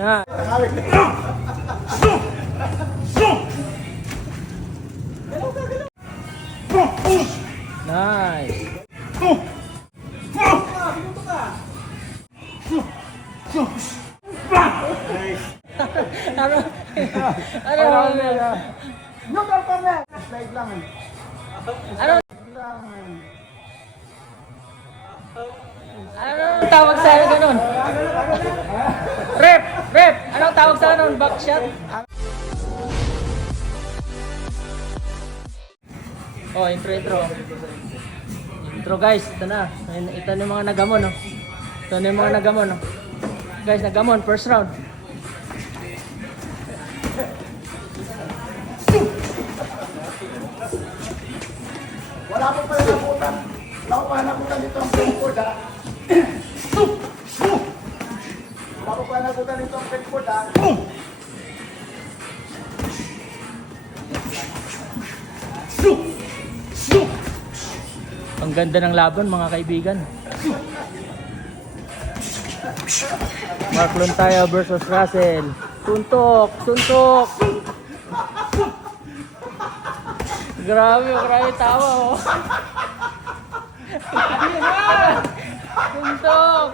Ah. Nice. Ano? Neutral corner. Slide lang eh. Ano? Ano tawag sa ganun? Rep! Rep! Anong tawag sa ganun? Back shot? Oh, intro. Intro guys, ito na. Ito na yung mga nagamon, no? Ito na yung mga nagamon, no? Guys, nagamon, first round. Wala ko pa nakutan. Wala ko pa nakutan dito ang pinboard ha. Wala ko pa nakutan dito ang pinboard ha. Ang ganda ng laban mga kaibigan. Mark Lontaya versus Russell. Suntok! Suntok! Grabe tawa oh. Suntok!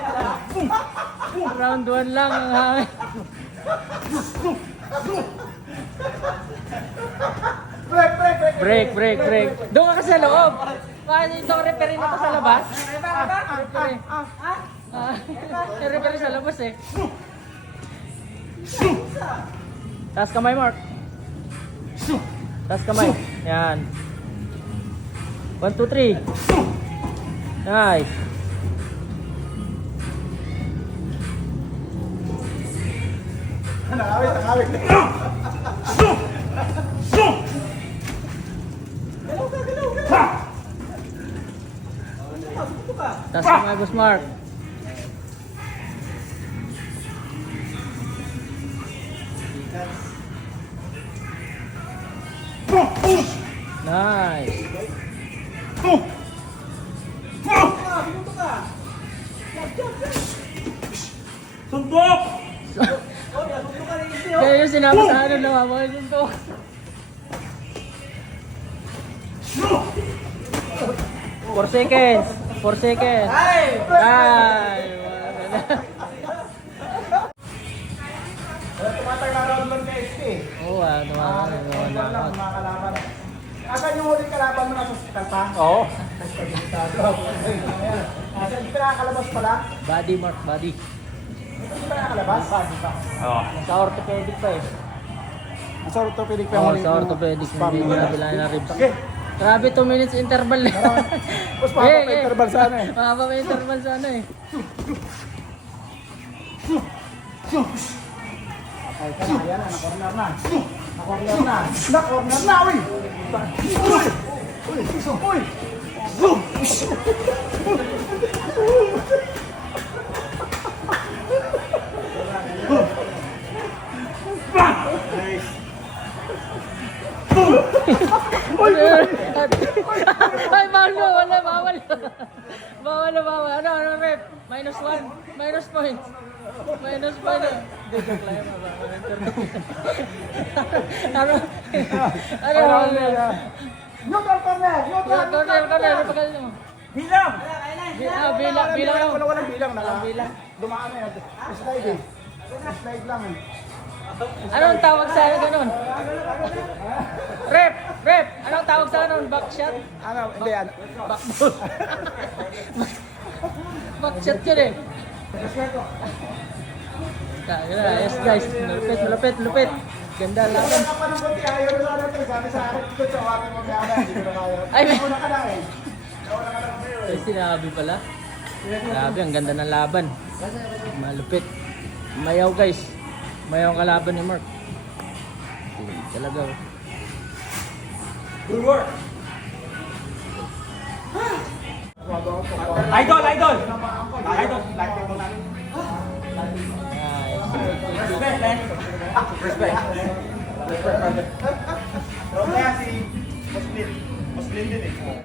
Round 1 lang ang hangin. Break. Doon ka sa loob. Bakit itong referee na to sa labas? Referee. Yung referee sa labas eh. Taas kamay, Mark. Taas kamay. Yan. 1, 2, 3. Nice. Nakawit. Taas kamay, Boss Mark. Nice. Suntok! Kaya yung sinabi sa ano na mga suntok. Four seconds. 4 seconds. Ay! Tumatay na round lang kay SP. Oo, Wala lang mga kalaban. Asan yung huling kalaban mo nasa hospital pa? Oo. Asan hindi ka nakakalabas pala? Body, Mark, body. Hindi ka nakakalabas? Oo. Sa orthopedic pa eh. Sa orthopedic pa Oo, yung sa orthopedic. Hindi mo nabilaan na ribs. Okay. Grabe 2 minutes interval. Mas mahaba pa interval sana eh. Mahaba pa interval sana eh. Ay, ayan na, na-corner na. Na-corner na, uy! Uy! Ay, bawal. Bawal. Ano, rep? -1. Minus points. Minus point. Joke lang yun, Neutral corner! Corner. Pagkalito mo. Bilang! Bilang. Walang bilang. Bilang. Dumaan na yun. Slide eh. Slide lang eh. Anong tawag sa ganun? Rep! Anong tawag sa ganun? Back shot? Ano? Hindi yan. Backball. Back shot yun eh. Yes guys, lupit. Ganda laban. Ay, may sinabi pala. Grabe, ang ganda ng laban. Malupit. Mayaw guys. Mayaw ang kalaban ni Mark. Talaga. Good work. Idol. Respect. Respect. Kaya si Muslim din eh.